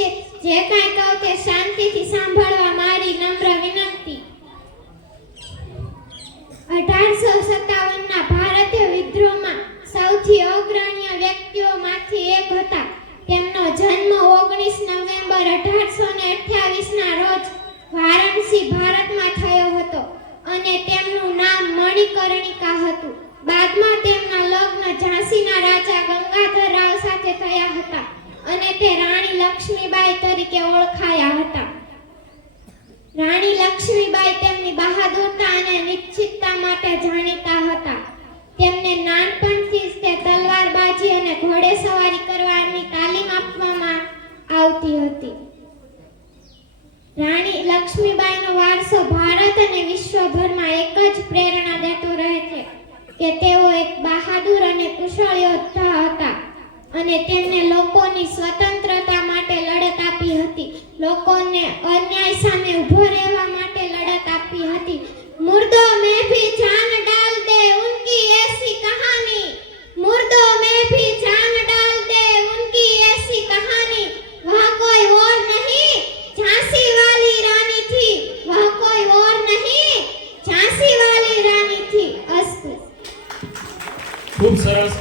છે જે કાંઈ કહું તે શાંતિથી સાંભળવા મારી નમ્ર વિનંતી। 1857ના ભારતીય વિદ્રોહમાં સૌથી અગ્રણી વ્યક્તિઓમાંથી એક હતા। તેમનો જન્મ 19 નવેમ્બર 1828ના રોજ વારાણસી ભારતમાં થયો હતો અને તેમનું નામ મણિકર્ણિકા હતું। બાદમાં તેમના લગ્ન ઝાંસીના રાજા ગંગાધર રાવ સાથે થયા હતા અને તે રાણી લક્ષ્મીબાઈ તરીકે ઓળખાયા હતા। રાણી લક્ષ્મીબાઈ તેમની બહાદુરતા અને નિશ્ચિતતા માટે જાણીતા હતા। તેમને નાનપણથી જ તે તલવારબાજી અને ઘોડેસવારી કરવાની તાલીમ આપવામાં આવતી હતી। રાણી લક્ષ્મીબાઈનો વારસો ભારત અને વિશ્વભરમાં એક જ પ્રેરણા દેતો રહે છે કે તેઓ એક બહાદુર અને કુશળ યોદ્ધા હતા અને તેમને લોકોની સ્વતંત્રતા માટે લડત આપી હતી। લોકોને અન્યાય સામે ઊભો રહેવા માટે લડત આપી હતી। મુર્દો મેં ભી જાન ડાલ દે ઉનકી એસી કહાની, મુર્દો મેં ભી જાન ડાલ દે ઉનકી એસી કહાની, વહ કોઈ और नहीं झांसी वाली रानी थी, वह कोई और नहीं झांसी वाली रानी थी। अस्तु। खूब सरस।